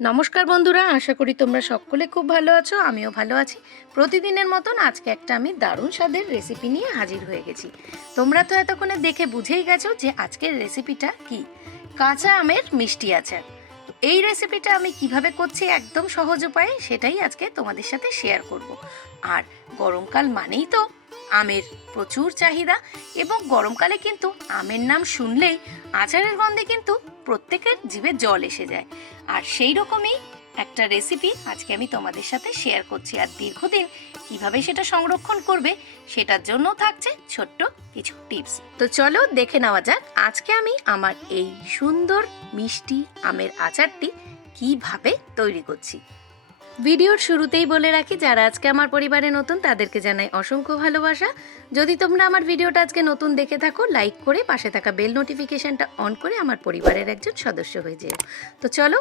নমস্কার বন্ধুরা, আশা করি তোমরা সকলে খুব ভালো আছো, আমিও ভালো আছি। প্রতিদিনের মতন আজকে একটা আমি দারুণ স্বাদের রেসিপি নিয়ে হাজির হয়ে গেছি। তোমরা তো এতক্ষণে দেখে বুঝেই গেছো যে আজকের রেসিপিটা কি? কাঁচা আমের মিষ্টি তো এই রেসিপিটা আমি কীভাবে করছি একদম সহজ উপায়ে সেটাই আজকে তোমাদের সাথে শেয়ার করব। আর গরমকাল মানেই তো আমের প্রচুর চাহিদা এবং গরমকালে কিন্তু আমের নাম শুনলেই আচারের গন্ধে কিন্তু প্রত্যেকের জিভে জল এসে যায়। আর সেই রকমই একটা রেসিপি আজকে আমি তোমাদের সাথে শেয়ার করছি। আর দীর্ঘদিন কীভাবে সেটা সংরক্ষণ করবে সেটার জন্য থাকছে ছোট্ট কিছু টিপস তো চলো দেখে নেওয়া যাক আজকে আমি আমার এই সুন্দর মিষ্টি আমের আচারটি কীভাবে তৈরি করছি। ভিডিওর শুরুতেই বলে রাখি, যারা আজকে আমার পরিবারে নতুন, তাদেরকে জানাই অসংখ্য ভালোবাসা। যদি তোমরা আমার ভিডিওটা আজকে নতুন দেখে থাকো লাইক করে পাশে থাকা বেল নোটিফিকেশনটা অন করে আমার পরিবারের একজন সদস্য হয়ে যেও। তো চলো,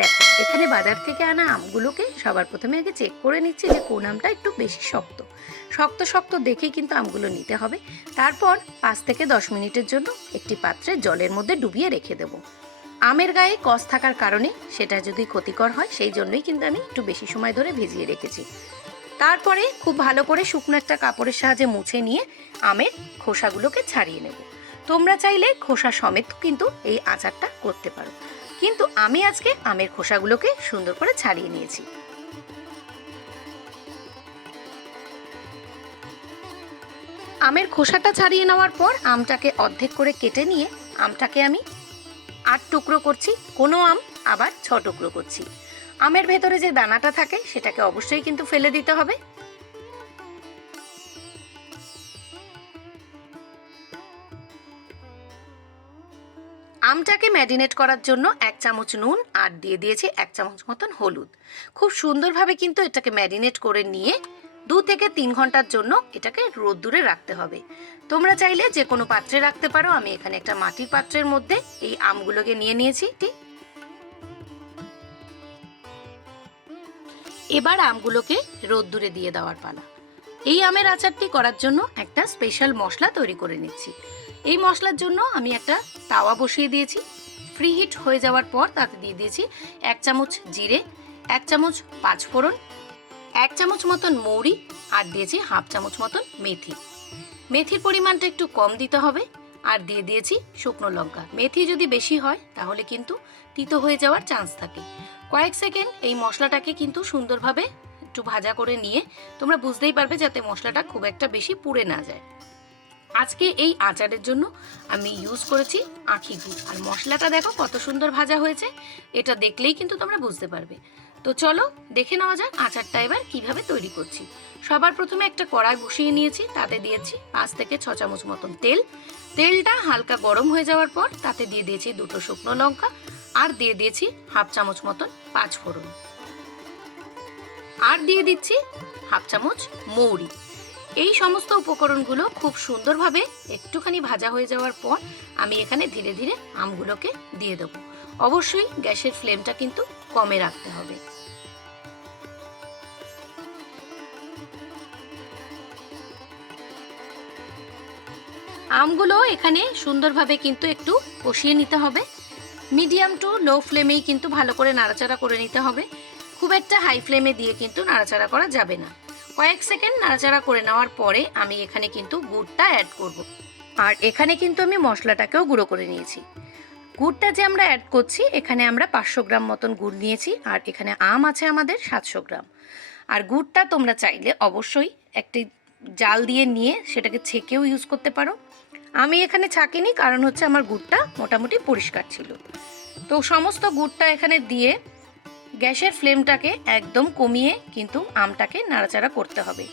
দেখো, এখানে বাজার থেকে আনা আমগুলোকে সবার প্রথমে আগে চেক করে নিচ্ছি যে কোন আমটা একটু বেশি শক্ত। শক্ত শক্ত দেখেই কিন্তু আমগুলো নিতে হবে। তারপর পাঁচ থেকে দশ মিনিটের জন্য একটি পাত্রে জলের মধ্যে ডুবিয়ে রেখে দেবো। আমের গায়ে কস থাকার কারণে সেটা যদি ক্ষতিকর হয়, সেই জন্যই কিন্তু আমি একটু বেশি সময় ধরে ভিজিয়ে রেখেছি। তারপরে খুব ভালো করে শুকনো একটা কাপড়ের সাহায্যে মুছে নিয়ে আমের খোসাগুলোকে ছাড়িয়ে নেব। তোমরা চাইলে খোসা সমেত কিন্তু এই আচারটা করতে পারো। কিন্তু আমি আজকে আমের খোসাগুলোকে সুন্দর করে ছাড়িয়ে নিয়েছি। আমের খোসাটা ছাড়িয়ে নেওয়ার পর আমটাকে অর্ধেক করে কেটে নিয়ে আমটাকে আমি আট টুকরো করছি, কোনো আম আবার ছ টুকরো করছি। আমের ভেতরে যে দানাটা থাকে, সেটাকে অবশ্যই কিন্তু ফেলে দিতে হবে। আমটাকে ম্যারিনেট করার জন্য এক চামচ নুন আর দিয়ে দিয়েছি এক চামচ মতন হলুদ। খুব সুন্দরভাবে কিন্তু এটাকে ম্যারিনেট করে নিয়ে দু থেকে তিন ঘণ্টার জন্য এটাকে রোদ্দুরে রাখতে হবে। তোমরা চাইলে যে কোনো পাত্রে রাখতে পারো। আমি এখানে একটা মাটির পাত্রের মধ্যে এই আমগুলোকে নিয়ে নিয়েছি ঠিক এবার আমগুলোকে রোদ্দুরে দিয়ে দেওয়ার পালা। এই আমের আচারটি করার জন্য একটা স্পেশাল মশলা তৈরি করে নিচ্ছি। এই মশলার জন্য আমি একটা তাওয়া বসিয়ে দিয়েছি। ফ্রি হিট হয়ে যাওয়ার পর তাতে দিয়ে দিয়েছি এক চামচ জিরে, এক চামচ পাঁচফোড়ন এক চামচ মতন মৌরি আর দিয়েছি হাফ চামচ মতন মেথি। মেথির পরিমাণটা একটু কম দিতে হবে আর দিয়ে দিয়েছি শুকনো লঙ্কা। মেথি যদি বেশি হয়, তাহলে কিন্তু তিতো হয়ে যাওয়ার চান্স থাকে। কয়েক সেকেন্ড এই মশলাটাকে কিন্তু সুন্দরভাবে একটু ভাজা করে নিয়ে তোমরা বুঝতেই পারবে যাতে মশলাটা খুব একটা বেশি পুড়ে না যায়। আজকে এই আচারের জন্য আমি ইউজ করেছি আখি গুড়। আর মশলাটা দেখো কত সুন্দর ভাজা হয়েছে, এটা দেখলেই কিন্তু তোমরা বুঝতে পারবে। তো চলো, দেখে নেওয়া যাক আচারটা এবার কীভাবে তৈরি করছি। সবার প্রথমে একটা কড়াই বসিয়ে নিয়েছি, তাতে দিয়েছি পাঁচ থেকে ছ চামচ মতন তেল। তেলটা হালকা গরম হয়ে যাওয়ার পর তাতে দিয়ে দিয়েছি দুটো শুকনো লঙ্কা আর দিয়ে দিয়েছি হাফ চামচ মতন পাঁচ ফোড়ন। আর দিয়ে দিচ্ছি হাফ চামচ মৌরি। এই সমস্ত উপকরণগুলো খুব সুন্দরভাবে একটুখানি ভাজা হয়ে যাওয়ার পর আমি এখানে ধীরে ধীরে আমগুলোকে দিয়ে দেবো। অবশ্যই গ্যাসের ফ্লেমটা কিন্তু কমে রাখতে হবে। আমগুলো এখানে সুন্দরভাবে কিন্তু একটু কষিয়ে নিতে হবে। মিডিয়াম টু লো ফ্লেমেই কিন্তু ভালো করে নাড়াচাড়া করে নিতে হবে। খুব একটা হাই ফ্লেমে দিয়ে কিন্তু নাড়াচাড়া করা যাবে না। কয়েক সেকেন্ড নাড়াচাড়া করে নেওয়ার পরে আমি এখানে কিন্তু গুড়টা অ্যাড করব। আর এখানে কিন্তু আমি মশলাটাকেও গুঁড়ো করে নিয়েছি। গুড়টা যে আমরা অ্যাড করছি, এখানে আমরা পাঁচশো গ্রাম মতন গুড় নিয়েছি আর এখানে আম আছে আমাদের সাতশো গ্রাম। আর গুড়টা তোমরা চাইলে অবশ্যই একটি জাল দিয়ে নিয়ে সেটাকে ছেঁকেও ইউজ করতে পারো। আমি এখানে ছাকিনি কারণ হচ্ছে আমার গুড়টা মোটামুটি পরিষ্কার ছিল। তো সমস্ত গুড়টা এখানে দিয়ে গ্যাসের ফ্লেমটাকে একদম কমিয়ে কিন্তু আমটাকে নাড়াচাড়া করতে হবে।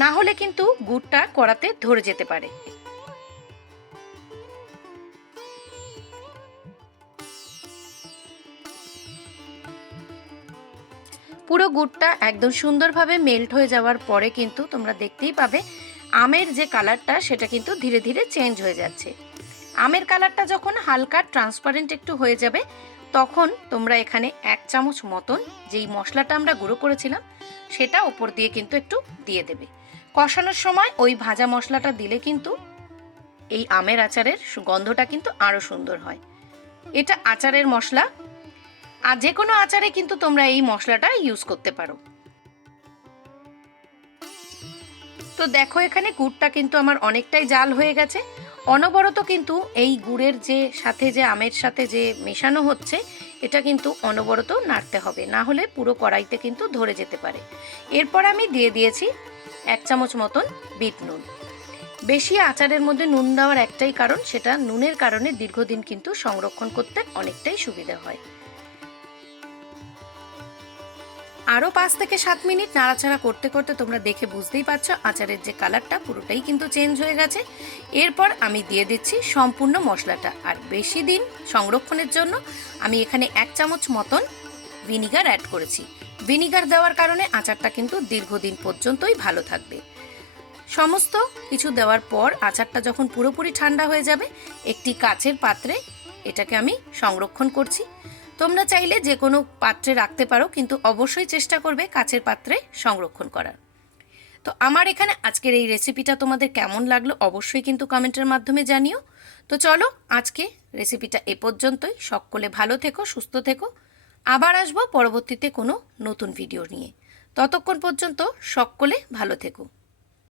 না হলে কিন্তু গুড়টা কড়াতে ধরে যেতে পারে। পুরো গুড়টা একদম সুন্দরভাবে মেল্ট হয়ে যাওয়ার পরে কিন্তু তোমরা দেখতেই পাবে আমের যে কালারটা, সেটা কিন্তু ধীরে ধীরে চেঞ্জ হয়ে যাচ্ছে। আমের কালারটা যখন হালকা ট্রান্সপারেন্ট একটু হয়ে যাবে, তখন তোমরা এখানে এক চামচ মতন যেই মশলাটা আমরা গুঁড়ো করেছিলাম, সেটা ওপর দিয়ে কিন্তু একটু দিয়ে দেবে। কষানোর সময় ওই ভাজা মশলাটা দিলে কিন্তু এই আমের আচারের গন্ধটা কিন্তু আরও সুন্দর হয়। এটা আচারের মশলা, আর যে কোনো আচারে কিন্তু তোমরা এই মশলাটা ইউজ করতে পারো। তো দেখো এখানে গুড়টা কিন্তু আমার অনেকটাই জাল হয়ে গেছে। অনবরত কিন্তু এই গুড়ের যে সাথে যে আমের সাথে যে মেশানো হচ্ছে, এটা কিন্তু অনবরত নাড়তে হবে। না হলে পুরো কড়াইতে কিন্তু ধরে যেতে পারে। এরপর আমি দিয়ে দিয়েছি এক চামচ মতন বিট নুন। বেশি আচারের মধ্যে নুন দেওয়ার একটাই কারণ, সেটা নুনের কারণে দীর্ঘদিন কিন্তু সংরক্ষণ করতে অনেকটাই সুবিধা হয়। আরও পাঁচ থেকে সাত মিনিট নাড়াচাড়া করতে করতে তোমরা দেখে বুঝতেই পারছ আচারের যে কালারটা, পুরোটাই কিন্তু চেঞ্জ হয়ে গেছে। এরপর আমি দিয়ে দিচ্ছি সম্পূর্ণ মশলাটা। আর বেশি দিন সংরক্ষণের জন্য আমি এখানে এক চামচ মতন ভিনিগার অ্যাড করেছি। ভিনিগার দেওয়ার কারণে আচারটা কিন্তু দীর্ঘদিন পর্যন্তই ভালো থাকবে। সমস্ত কিছু দেওয়ার পর আচারটা যখন পুরোপুরি ঠান্ডা হয়ে যাবে, একটি কাচের পাত্রে এটাকে আমি সংরক্ষণ করছি। তোমরা চাইলে যে কোনো পাত্রে রাখতে পারো, কিন্তু অবশ্যই চেষ্টা করবে কাচের পাত্রে সংরক্ষণ করার। তো আমার এখানে আজকের এই রেসিপিটা তোমাদের কেমন লাগল অবশ্যই কিন্তু কমেন্টের মাধ্যমে জানিও। তো চলো, আজকে রেসিপিটা এ পর্যন্তই। সকলে ভালো থেকো, সুস্থ থেকো। আবার আসব পরবর্তীতে কোনো নতুন ভিডিও নিয়ে। ততক্ষণ পর্যন্ত সকলে ভালো থেকো।